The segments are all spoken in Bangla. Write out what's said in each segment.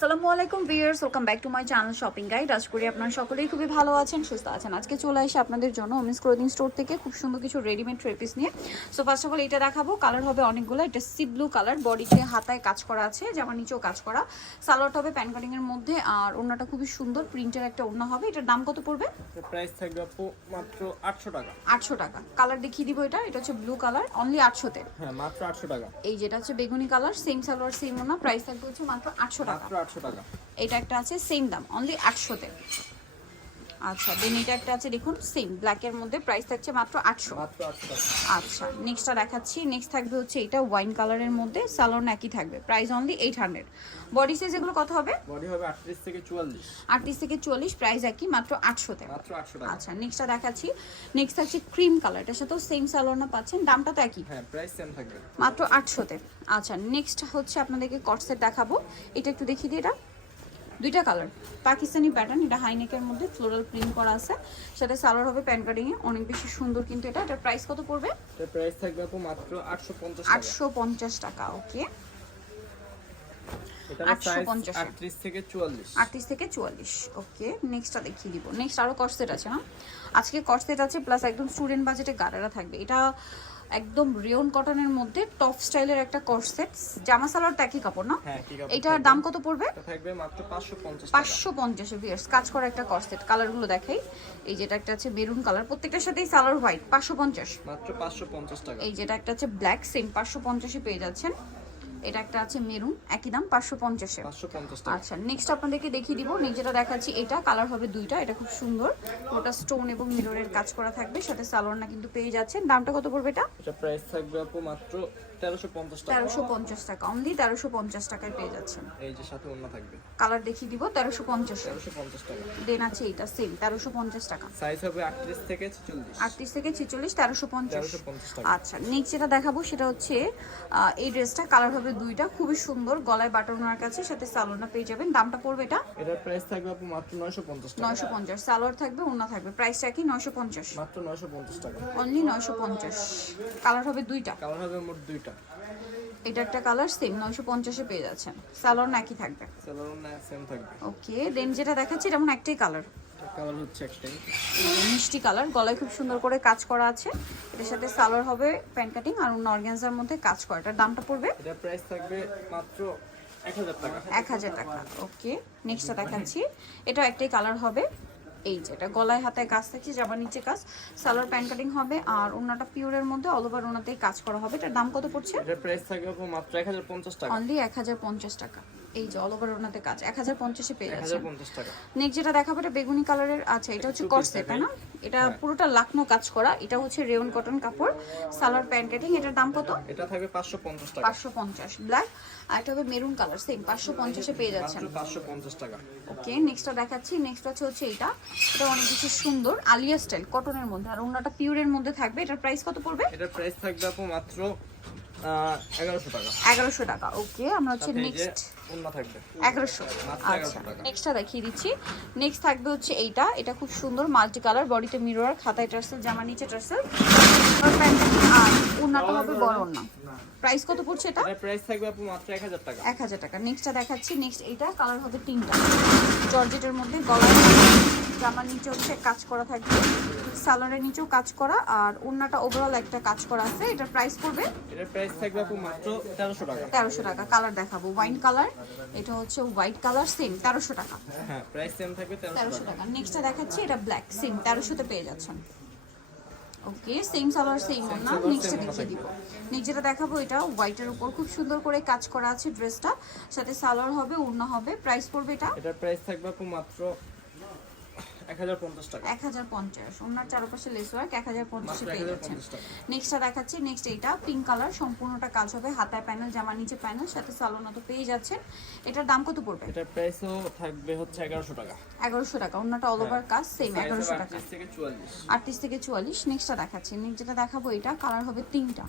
আসসালামু আলাইকুম viewers, welcome back to my channel shopping guide. আশা করি আপনারা সকলেই খুবই ভালো আছেন, সুস্থ আছেন। আজকে চলে আসি আপনাদের জন্য ওমেন্স ক্লোদিং স্টোর থেকে খুব সুন্দর কিছু রেডিমেড থ্রি পিস নিয়ে। সো ফার্স্ট অফ অল এটা দেখাবো, কালার হবে অনেকগুলো। এটা সি ব্লু কালার, বডিতে হাতায় কাজ করা আছে, জামা নিচেও কাজ করা। সালোয়ারটা হবে প্যান কাটিং এর মধ্যে, আর ওড়নাটা খুবই সুন্দর প্রিন্টের একটা ওড়না হবে। এটার দাম কত পড়বে? প্রাইস থাকবে আপু মাত্র 800 টাকা। 800 টাকা। কালার দেখিয়ে দিব। এটা হচ্ছে ব্লু কালার, অনলি 800 তে। হ্যাঁ, মাত্র 800 টাকা। এই যেটা হচ্ছে বেগুনি কালার, সেম সালোয়ার সেম ওড়না, প্রাইস থাকবে হচ্ছে মাত্র 800 টাকা। মাত্র 800 টাকা। এটা একটা আছে সেম দাম, অনলি 800 তে। আচ্ছা, দেন এটা একটা আছে দেখুন, সেম ব্ল্যাকের মধ্যে, প্রাইস থাকছে মাত্র 800। মাত্র 800 টাকা। আচ্ছা, নেক্সটটা দেখাচ্ছি। নেক্সট থাকবে হচ্ছে এটা ওয়াইন কালারের মধ্যে, সালোয়ার একই থাকবে, প্রাইস অনলি 800। বডি সাইজ এগুলো কত হবে? বডি হবে 38 থেকে 44। 38 থেকে 44, প্রাইস একই, মাত্র 800 তে। মাত্র 800 টাকা। আচ্ছা, নেক্সটটা দেখাচ্ছি। নেক্সট থাকছে ক্রিম কালার, এটার সাথেও সেম সালোয়ার না পাচ্ছেন, দামটা তো একই, হ্যাঁ, প্রাইস সেম থাকবে। মাত্র 800 তে। আচ্ছা, নেক্সট হচ্ছে আপনাদেরকে কট সেট দেখাবো। এটা একটু দেখিয়ে দিই। এটা দুইটা কালার, পাকিস্তানি প্যাটার্ন, এটা হাইনেকের মধ্যে ফ্লোরাল প্রিন্ট করা আছে, সাথে সালোয়ার হবে প্যান কাটিং এ, অনেক বেশি সুন্দর। কিন্তু এটার প্রাইস কত পড়বে? এর প্রাইস থাকবে আপু মাত্র 850 টাকা। 850 টাকা। ওকে, এটা সাইজ 38 থেকে 44। 38 থেকে 44। ওকে, নেক্সটটা দেখিয়ে দিব। নেক্সট আরো কট সেট আছে না, আজকে কট সেট আছে, প্লাস একদম স্টুডেন্ট বাজেটে গাড়ারা থাকবে। এটা একদম রিয়ন কটনের মধ্যে টপ স্টাইলের একটা কট সেট, জামা সালোয়ারটা একই কাপড় না? হ্যাঁ, কি কাপড়? এটার দাম কত পড়বে? এটা থাকবে মাত্র 550 টাকা। 550 ভিউয়ার্স, কাজ করা একটা কট সেট। কালারগুলো দেখাই। এই যেটা একটা আছে মেরুন কালার, প্রত্যেকটার সাথেই সালোয়ার হোয়াইট, 550। মাত্র 550 টাকা। এই যেটা একটা আছে ব্ল্যাক, সেম 550 এ পেয়ে যাচ্ছেন। এটা একটা আছে মেরুন, একই দাম 550 এ। 550 টাকা। আচ্ছা, নেক্সট আপনাদেরকে দেখিয়ে দিব। নেক্সট যেটা দেখাচ্ছি, এটা কালার হবে দুইটা, এটা খুব সুন্দর, ওটা স্টোন এবং মিররের কাজ করা থাকবে, সাথে সালোয়ার না কিন্তু পেয়ে যাচ্ছেন। দামটা কত পড়বে এটা? এটা প্রাইস থাকবে আপু মাত্র 1350 টাকা। 1350 টাকা, অনলি 1350 টাকায় পেয়ে যাচ্ছেন। এই যে সাথে ওড়না থাকবে। কালার দেখিয়ে দিব। 1350 এ। 1350 টাকা। দেন আছে এটা সেম 1350 টাকা। সাইজ হবে 38 থেকে 46। 38 থেকে 46, 1350। 1350 টাকা। আচ্ছা, নেক্সট যেটা দেখাবো সেটা হচ্ছে এই ড্রেসটা, কালার হবে দুইটা, খুবই সুন্দর, গলায় বাটন ওনার কাছে, সাথে সালোয়ারটা পেয়ে যাবেন। দামটা পড়বে এটা? এটার প্রাইস থাকবে আপু মাত্র 950 টাকা। 950, সালোয়ার থাকবে, ওড়না থাকবে, প্রাইসটা কি? 950, মাত্র 950 টাকা। অনলি 950। কালার হবে দুইটা, কালার হবে মোট দুইটা। এটা একটা কালার সেম 950 এ পেয়ে যাচ্ছেন, সালোয়ার একই থাকবে। সালোয়ার না সেম থাকবে। ওকে, দেন যেটা দেখাচ্ছি এটা এমন একটাই কালার, কালার হচ্ছে একটাই, মিষ্টি কালার, গলায় খুব সুন্দর করে কাজ করা আছে। এর সাথে সালোয়ার হবে প্যান্ট কাটিং আর অর্গানজার মধ্যে কাজ করা। এটার দামটা পড়বে? এটার প্রাইস থাকবে মাত্র 1000 টাকা। 1000 টাকা। ওকে, নেক্সটটা দেখাচ্ছি। এটাও একটাই কালার হবে। এই যে এটা গলায় হাতায় কাজ থাকছে, জামার নিচে কাজ, সালোয়ার প্যান্ট কাটিং হবে, আর ওনাটা পিওরের মধ্যে অল ওভার ওনাতেই কাজ করা হবে। এটার দাম কত পড়ছে? এটার প্রাইস থাকবে আপু মাত্র 1050 টাকা। অনলি 1050 টাকা। এই যে অল ওভার ওনাতে কাজ 1050 এ পেয়ে যাচ্ছেন। 1050 টাকা। নেক্সট যেটা দেখাবো এটা বেগুনি কালারের। আচ্ছা, এটা হচ্ছে কট সেট, তাই না? এটা পুরোটা লাকনো কাজ করা, এটা হচ্ছে রেয়ন কটন কাপড়, সালোয়ার প্যান্ট কাটিং। এটার দাম কত? এটা থাকবে 550 টাকা। 550 ব্ল্যাক, আর এটা হবে মেরুন কালার, সেম 550 এ পেয়ে যাচ্ছেন। মাত্র 550 টাকা। ওকে, নেক্সটটা দেখাচ্ছি। নেক্সট হচ্ছে এটা, এটা অনেক বেশি সুন্দর, আলিয়া স্টাইল কটনের মধ্যে, আর ওনাটা পিওরের মধ্যে থাকবে। এটার প্রাইস কত পড়বে? এটার প্রাইস থাকবে আপু মাত্র 1100 টাকা। 1100 টাকা। ওকে, আমরা হচ্ছে সাথে এই যে নেক্সট ওড়না থাকবে 1100। মাত্র আচ্ছা, 1100 টাকা। নেক্সটটা দেখিয়ে দিচ্ছি। নেক্সট থাকবে হচ্ছে এইটা, এটা খুব সুন্দর মাল্টি কালার, বডিতে মিরর, খাতায় টার্সেল, জামা নিচে টার্সেল, আর ওড়নাটা হবে বড় ওড়না। প্রাইস কত পড়ছে এটা? এটার প্রাইস থাকবে আপু মাত্র 1000 টাকা। 1000 টাকা। নেক্সটটা দেখাচ্ছি। নেক্সট এইটা কালার হবে তিনটা, জর্জেটের মধ্যে, গলায় জামার নিচে হচ্ছে কাজ করা থাকবে, সালোয়ারের নিচেও কাজ করা, আর ওড়নাটা ওভারঅল একটা কাজ করা আছে। এটার প্রাইস পড়বে? এটার প্রাইস থাকবে আপু মাত্র 1300 টাকা। 1300 টাকা। কালার দেখাবো, ওয়াইন কালার, এটা হচ্ছে হোয়াইট কালার, সেম 1300 টাকা। হ্যাঁ, প্রাইস সেম থাকবে 1300 1300 টাকা। টাকা। নেক্সটটা দেখাচ্ছি, এটা ব্ল্যাক, সেম 1300 তে পেয়ে যাচ্ছেন। ওকে, সেম সালোয়ার সেম ওড়না। নেক্সটটা দেখিয়ে দিব। নেক্সট যেটা দেখাবো এটা হোয়াইটের উপর খুব সুন্দর করে কাজ করা আছে ড্রেসটা, সাথে সালোয়ার হবে, ওড়না হবে। প্রাইস পড়বে এটা? এটার প্রাইস থাকবে আপু মাত্র 1050 টাকা। 1050। ওড়নার চারপাশে লেস ওয়ার্ক, 1050 এ পেয়ে যাচ্ছেন। 1050 টাকা। নেক্সটটা দেখাচ্ছি। নেক্সট এইটা পিঙ্ক কালার, সম্পূর্ণটা কাজ হবে, হাতায় প্যানেল, জামা নিচে প্যানেল, সাথে সালোয়ার তো পেয়ে যাচ্ছেন। এটার দাম কত পড়বে? এটার প্রাইসও থাকবে হচ্ছে 1100 টাকা। 1100 টাকা। ওড়নাটা অল ওভার কাজ, সেম 1100 টাকা। 38 থেকে 44। 38 থেকে 44। নেক্সটটা দেখাচ্ছি। নেক্সট যেটা দেখাবো এটা কালার হবে তিনটা।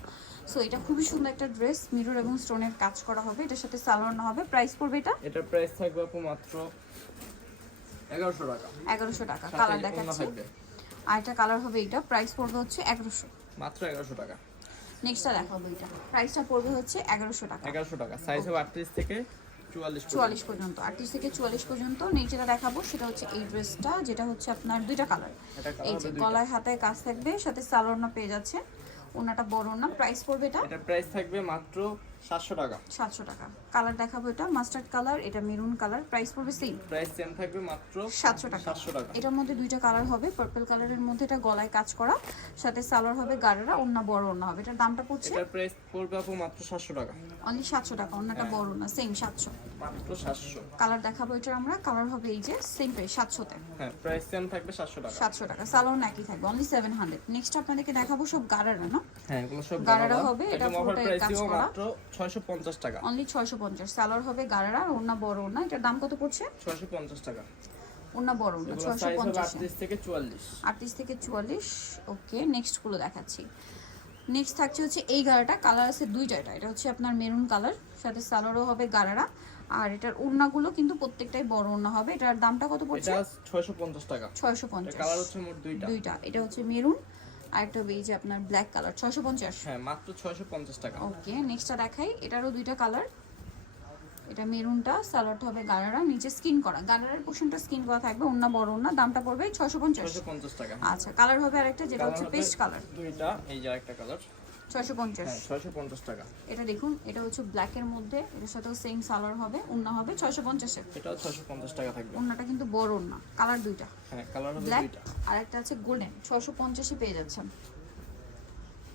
সো এটা খুবই সুন্দর একটা ড্রেস, মিরর এবং স্টোনের কাজ করা হবে, এটার সাথে সালোয়ার না হবে। প্রাইস পড়বে এটা? এটার প্রাইস থাকবে আপু মাত্র 1100 টাকা। 1100 টাকা। সাথে কালার ওড়না দেখাচ্ছি। থাকবে আর এটা কালার হবে এটা, প্রাইস পড়বে হচ্ছে 1100। মাত্র 1100 টাকা। নেক্সটটা দেখাবো এটা, প্রাইসটা পড়বে হচ্ছে 1100 টাকা। 1100 টাকা। সাইজ হবে 38 থেকে 44 পর্যন্ত, 38 থেকে 44 পর্যন্ত। নিচেটা দেখাবো সেটা হচ্ছে এই ড্রেসটা, যেটা হচ্ছে আপনার দুইটা কালার। এই যে গলায় হাতায় কাজ থাকবে, সাথে সালোয়ার পেয়ে যাচ্ছে, ওনাটা বড় না। প্রাইস পড়বে এটা, এটা প্রাইস থাকবে মাত্র 700 টাকা। 700 টাকা। কালার দেখাবো, এটা মাস্টার্ড কালার, এটা মেরুন কালার। প্রাইস পড়বে সেম, প্রাইস সেম থাকবে মাত্র 700 টাকা। 700 টাকা। এটার মধ্যে দুইটা কালার হবে, পার্পল কালারের মধ্যে এটা গলায় কাজ করা, সাথে সালোয়ার হবে গাড়েরা, ওন্না বড় ওন্না হবে। এটার দামটা পড়ছে এটার প্রাইস পড়বে আপু মাত্র 700 টাকা। অনলি 700 টাকা। ওন্নাটা বড় না, সেম 700। মাত্র 700। কালার দেখাবো এটার আমরা, কালার হবে এই যে সেম প্রাইস 700 তে। হ্যাঁ, প্রাইস সেম থাকবে 700 টাকা। 700 টাকা। সালোয়ার একই থাকবে, অনলি 700। নেক্সট আপনাদেরকে দেখাবো সব গাড়েরা না, হ্যাঁ, এগুলো সব গাড়ারা হবে, এটা এটা অফার পুরোটাই প্রাইস কাজ দিব করা। মাত্র 650 টাকা। অনলি 650। সালোয়ার হবে গাড়ারা, আর ওন্না বড় ওন্না। এটার দাম কত পড়ছে? 650 টাকা। ওন্না বড় ওন্না এগুলো সাইজ হবে 650। 38 থেকে 44। 38 থেকে 44। ওকে, নেক্সট গুলো দেখাচ্ছি। নেক্সট থাকছে হচ্ছে এই গাড়াটা, কালার আছে দুইটা। এটা হচ্ছে আপনার মেরুন কালার, সাথে সালোয়ারও হবে গাড়ারা, আর এটার ওড়নাগুলো কিন্তু প্রত্যেকটাই বড় ওড়না হবে। এটার দামটা কত পড়ছে? এটা 650 টাকা। 650। কালার হচ্ছে মোট দুইটা। এটা হচ্ছে মেরুন, আর একটা হবে এই যে আপনার ব্ল্যাক কালার। 650। হ্যাঁ, মাত্র 650 টাকা। ওকে, নেক্সটটা দেখাই। এটারও দুইটা কালার, এটা মেরুনটা, সালোয়ারটা হবে গাড়ারা, নিচে স্কিন করা, গাড়ারের পোর্শনটা স্কিন করা থাকবে, ওন্না বড় ওন্না। দামটা পড়বে 650। 650 টাকা। আচ্ছা, কালার হবে আরেকটা, যেটা হচ্ছে হবে পেস্ট কালার। দুইটা, এই যে আরেকটা কালার। 650। হ্যাঁ, 650 টাকা। এটা দেখুন, এটা হচ্ছে ব্ল্যাক এর মধ্যে, এর সাথেও সেম সালোয়ার হবে, ওন্না হবে 650 এর। এটাও 650 টাকা থাকবে। ওন্নাটা কিন্তু বড় ওন্না, কালার দুইটা, হ্যাঁ, কালার হবে ব্ল্যাক দুইটা। আর একটা আছে গোল্ডেন। 650 পেয়ে যাচ্ছেন,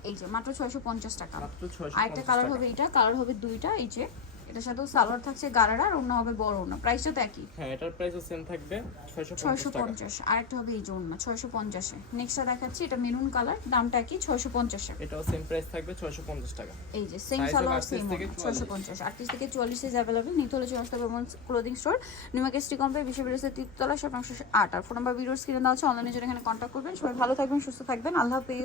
এই যে মাত্র 650 টাকা। মাত্র আরেকটা 650 কালার টাকা। হবে, এটা কালার হবে দুইটা, এই যে এটার সাথেও সালোয়ার থাকছে গাড়ারা, আর ওন্না হবে বড় ওন্না। প্রাইসটা তো একই, হ্যাঁ, এটার প্রাইসও সেম থাকবে 650 টাকা। 650। আরেকটা হবে এই যে ওন্না 650 এ। নেক্সটটা দেখাচ্ছি, এটা মেরুন কালার, দামটা কি 650 এ। এটাও সেম প্রাইস থাকবে 650 টাকা। এই যে সেম Size সালোয়ার হবে সেম 38 থেকে 650। 38 থেকে 44 সাইজ अवेलेबल। নিতে হলে চলে আসতে হবে clothing store, new market city complex, বিশ্ববিদ্যালয় তৃতীয়তলা, শপ 908। আর ফোন নাম্বার ভিডিওর স্ক্রিনে দেওয়া আছে, অনলাইনে জন্য এখানে কন্ট্যাক্ট করবেন। সবাই ভালো থাকবেন, সুস্থ থাকবেন, আল্লাহ হাফেজ।